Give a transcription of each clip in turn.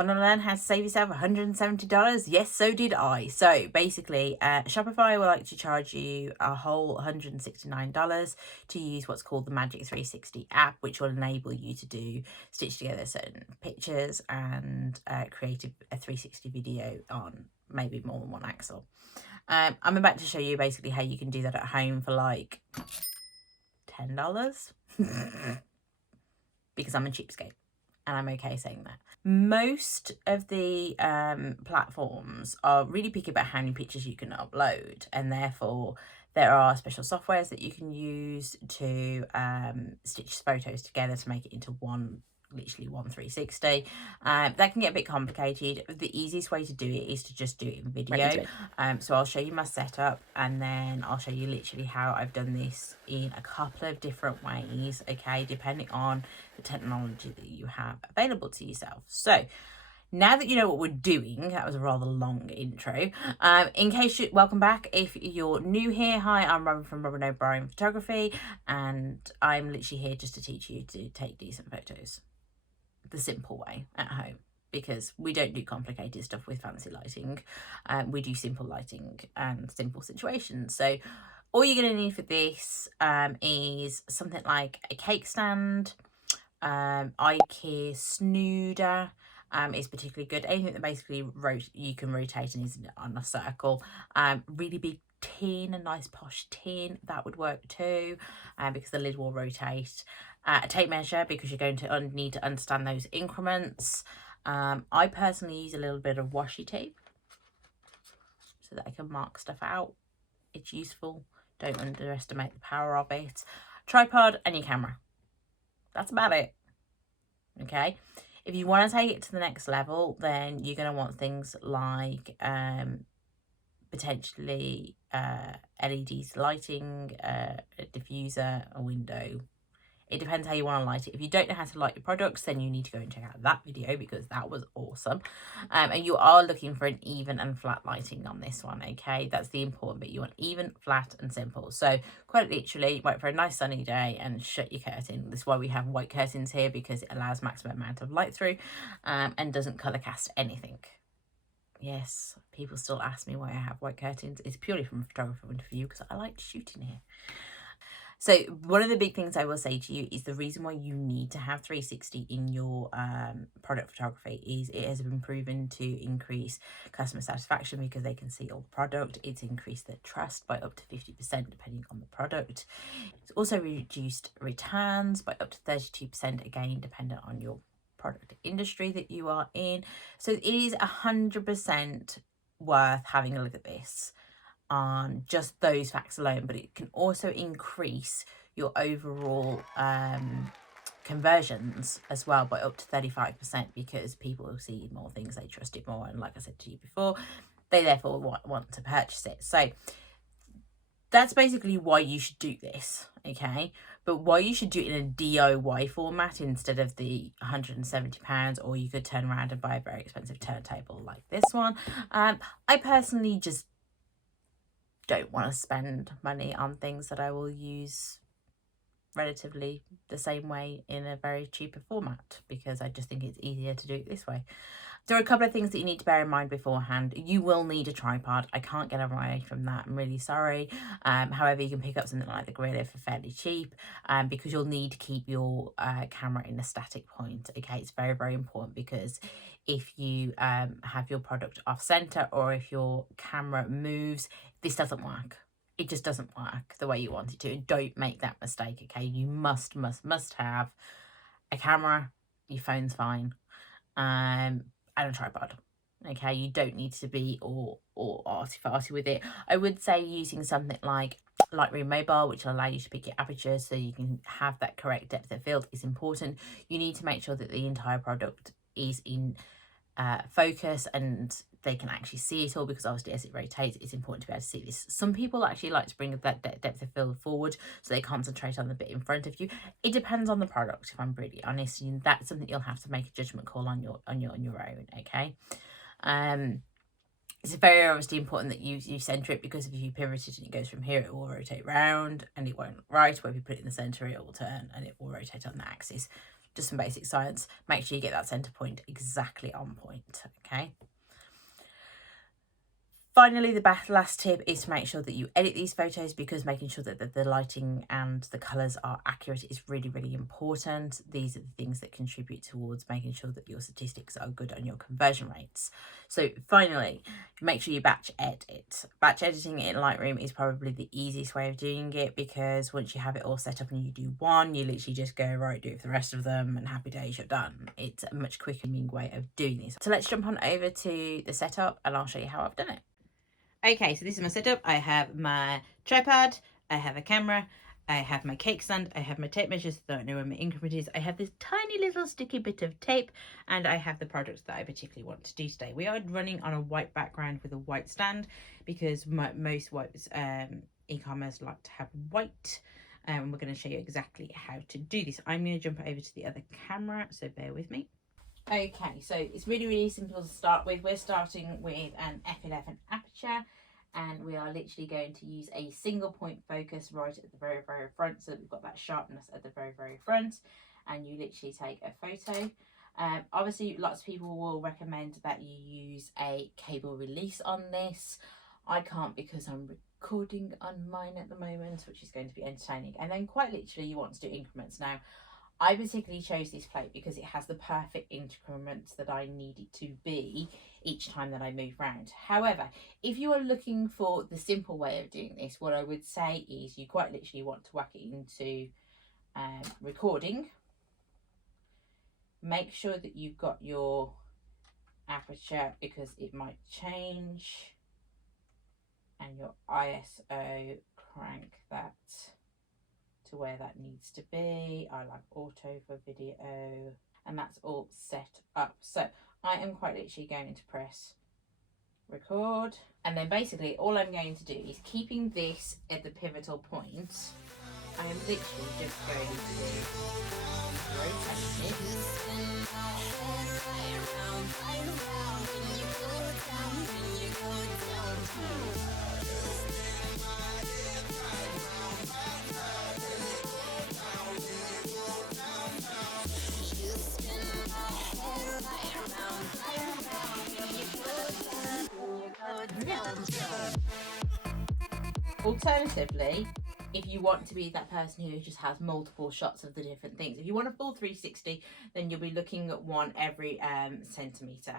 Want to learn how to save yourself $170? Yes, so did I. So basically, Shopify will like to charge you a whole $169 to use what's called the Magic 360 app, which will enable you to stitch together certain pictures and create a 360 video on maybe more than one axle. I'm about to show you basically how you can do that at home for like $10 because I'm a cheapskate. And I'm okay saying that. Most of the platforms are really picky about how many pictures you can upload, and therefore there are special softwares that you can use to stitch photos together to make it into literally one 360. That can get a bit complicated. The easiest way to do it is to just do it in video. So I'll show you my setup, and then I'll show you literally how I've done this in a couple of different ways, okay, depending on the technology that you have available to yourself. So now that you know what we're doing, that was a rather long intro. In case you, welcome back. If you're new here, hi, I'm Robin from Robin O'Brien Photography, and I'm literally here just to teach you to take decent photos the simple way at home, because we don't do complicated stuff with fancy lighting. We do simple lighting and simple situations. So all you're going to need for this is something like a cake stand. IKEA snooder is particularly good. Anything that basically you can rotate and is on a circle. Really big tin, a nice posh tin, that would work too, because the lid will rotate. A tape measure, because you're going to need to understand those increments. I personally use a little bit of washi tape so that I can mark stuff out. It's useful. Don't underestimate the power of it. Tripod and your camera. That's about it. Okay. If you want to take it to the next level, then you're going to want things like potentially LEDs lighting, a diffuser, a window. It depends how you want to light it. If you don't know how to light your products, then you need to go and check out that video, because that was awesome. And you are looking for an even and flat lighting on this one, okay? That's the important bit. You want even, flat and simple. So quite literally, wait for a nice sunny day and shut your curtain. This is why we have white curtains here, because it allows maximum amount of light through and doesn't colour cast anything. Yes, people still ask me why I have white curtains. It's purely from a photographer point of view, because I like shooting here. So one of the big things I will say to you is the reason why you need to have 360 in your product photography is it has been proven to increase customer satisfaction, because they can see all the product. It's increased their trust by up to 50% depending on the product. It's also reduced returns by up to 32%, again dependent on your product industry that you are in. So it is 100% worth having a look at this on just those facts alone, but it can also increase your overall conversions as well by up to 35%, because people will see more things, they trust it more, and like I said to you before, they therefore want to purchase it. So that's basically why you should do this, okay? But why you should do it in a DIY format instead of the £170, or you could turn around and buy a very expensive turntable like this one. I personally just don't want to spend money on things that I will use relatively the same way in a very cheaper format, because I just think it's easier to do it this way. There are a couple of things that you need to bear in mind beforehand. You will need a tripod. I can't get away from that. I'm really sorry. However, you can pick up something like the Gorilla for fairly cheap, because you'll need to keep your camera in a static point. Okay, it's very, very important, because if you have your product off center, or if your camera moves, this doesn't work. It just doesn't work the way you want it to. Don't make that mistake, okay? You must have a camera. Your phone's fine. And a tripod. Okay, you don't need to be all arty-farty with it. I would say using something like Lightroom Mobile, which will allow you to pick your aperture so you can have that correct depth of field, is important. You need to make sure that the entire product is in focus and they can actually see it all, because obviously as it rotates, it's important to be able to see this. Some people actually like to bring that depth of field forward so they concentrate on the bit in front of you. It depends on the product, if I'm really honest, and that's something you'll have to make a judgment call on your own, okay? It's very obviously important that you center it, because if you pivot it and it goes from here, it will rotate round and it won't look right. Where if you put it in the center, it will turn and it will rotate on the axis. just some basic science. Make sure you get that center point exactly on point, okay? Finally, the last tip is to make sure that you edit these photos, because making sure that the lighting and the colours are accurate is really, really important. These are the things that contribute towards making sure that your statistics are good on your conversion rates. So finally, make sure you batch edit. Batch editing in Lightroom is probably the easiest way of doing it, because once you have it all set up and you do one, you literally just go, right, do it for the rest of them, and happy days, you're done. It's a much quicker way of doing this. So let's jump on over to the setup and I'll show you how I've done it. Okay, so this is my setup. I have my tripod, I have a camera, I have my cake stand, I have my tape measures so I don't know where my increment is, I have this tiny little sticky bit of tape, and I have the products that I particularly want to do today. We are running on a white background with a white stand, because most white e-commerce like to have white. We're going to show you exactly how to do this. I'm going to jump over to the other camera, so bear with me. Okay, so it's really, really simple to start with. We're starting with an f11 aperture, and we are literally going to use a single point focus right at the very, very front, so that we've got that sharpness at the very, very front, and you literally take a photo. Obviously, lots of people will recommend that you use a cable release on this. I can't, because I'm recording on mine at the moment, which is going to be entertaining. And then quite literally you want to do increments. Now, I particularly chose this plate because it has the perfect increments that I need it to be each time that I move around. However, if you are looking for the simple way of doing this, what I would say is you quite literally want to whack it into recording. Make sure that you've got your aperture, because it might change, and your ISO, crank that to where that needs to be. I like auto for video, and that's all set up. So I am quite literally going to press record, and then basically all I'm going to do is, keeping this at the pivotal point, I am literally just going to rotate it. Alternatively, if you want to be that person who just has multiple shots of the different things, if you want a full 360, then you'll be looking at one every centimetre,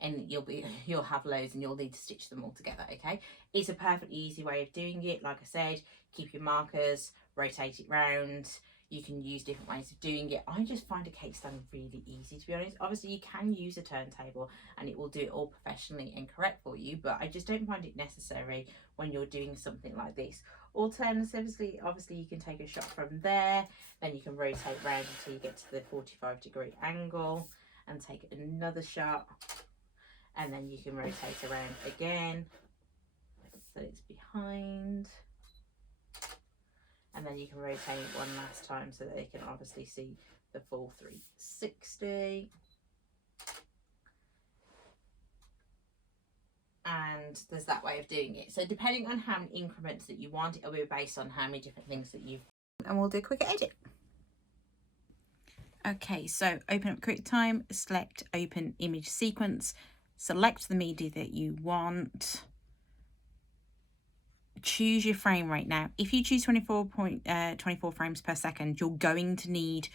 and you'll have loads and you'll need to stitch them all together. Okay, it's a perfectly easy way of doing it. Like I said, keep your markers, rotate it round. You can use different ways of doing it. I just find a cake stand really easy, to be honest. Obviously, you can use a turntable and it will do it all professionally and correct for you, but I just don't find it necessary when you're doing something like this. Alternatively, obviously, you can take a shot from there, then you can rotate around until you get to the 45-degree angle and take another shot, and then you can rotate around again so it's behind. And then you can rotate it one last time so that they can obviously see the full 360. And there's that way of doing it. So depending on how many increments that you want, it'll be based on how many different things that you've... And we'll do a quick edit. Okay, so open up QuickTime, select open image sequence, select the media that you want. Choose your frame rate. Now, if you choose 24 frames per second, you're going to need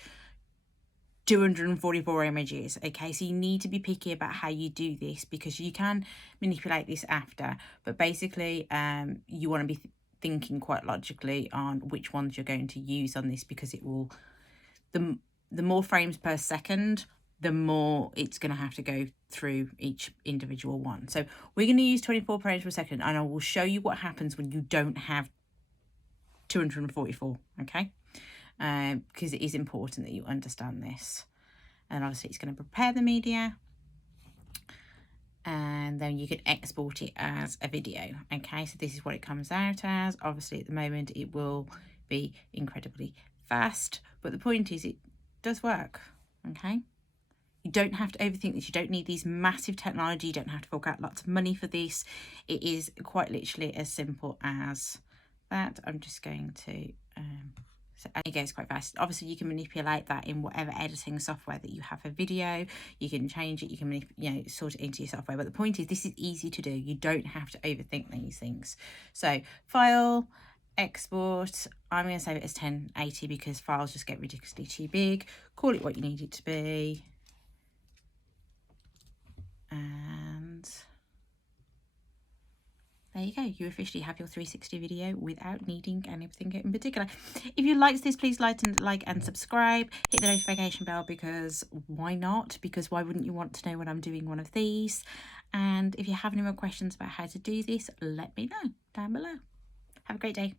244 images. Okay, so you need to be picky about how you do this, because you can manipulate this after, but basically you want to be thinking quite logically on which ones you're going to use on this, because it will, the more frames per second, the more it's going to have to go through each individual one. So we're going to use 24 frames per second, and I will show you what happens when you don't have 244, okay? Because it is important that you understand this. And obviously it's going to prepare the media, and then you can export it as a video. Okay, so this is what it comes out as. Obviously at the moment it will be incredibly fast, but the point is it does work. Okay, you don't have to overthink this. You don't need these massive technology. You don't have to fork out lots of money for this. It is quite literally as simple as that. I'm just going to So it goes quite fast. Obviously, you can manipulate that in whatever editing software that you have for video. You can change it, you can sort it into your software. But the point is, this is easy to do. You don't have to overthink these things. So file, export. I'm going to save it as 1080 because files just get ridiculously too big. Call it what you need it to be. And there you go. You officially have your 360 video without needing anything in particular. If you liked this, please like and subscribe. Hit the notification bell because why not? Because why wouldn't you want to know when I'm doing one of these? And if you have any more questions about how to do this, let me know down below. Have a great day.